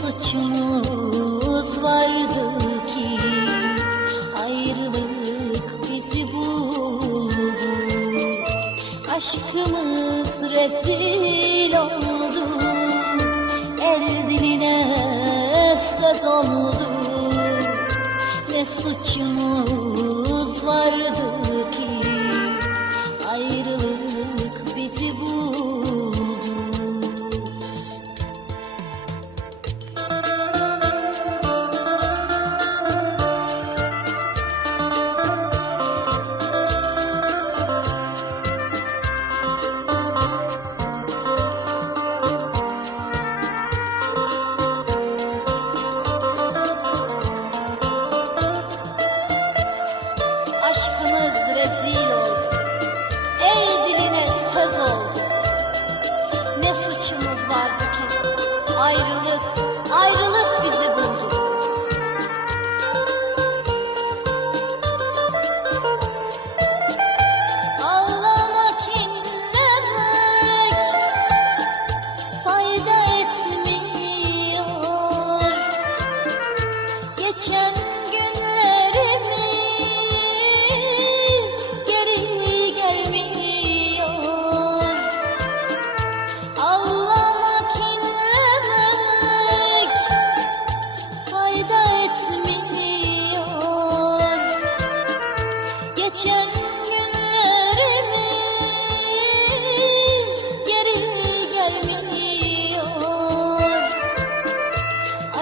suçumuz vardı ki ayrılık bizi buldu. Aşkımız rezil oldu. El diline söz oldu. Ne suçumuz vardı söz oldu. Ne suçumuz vardı ki? Ayrılık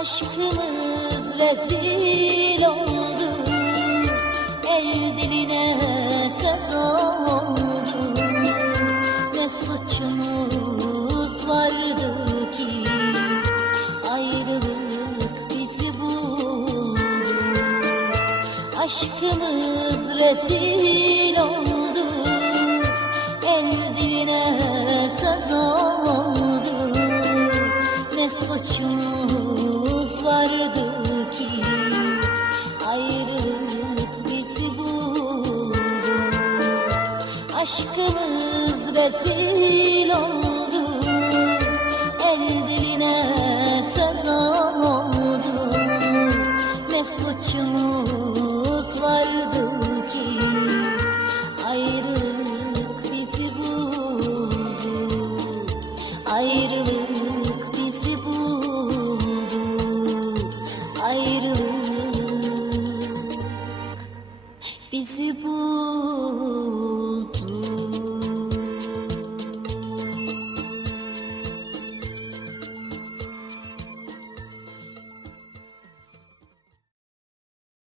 Aşkımız rezil oldu. El diline söz oldu. Ne suçumuz vardı ki? Ayrılık bizi buldu. Aşkımız rezil oldu. El diline söz oldu. Ne suçumuz aşkımız resil olmuş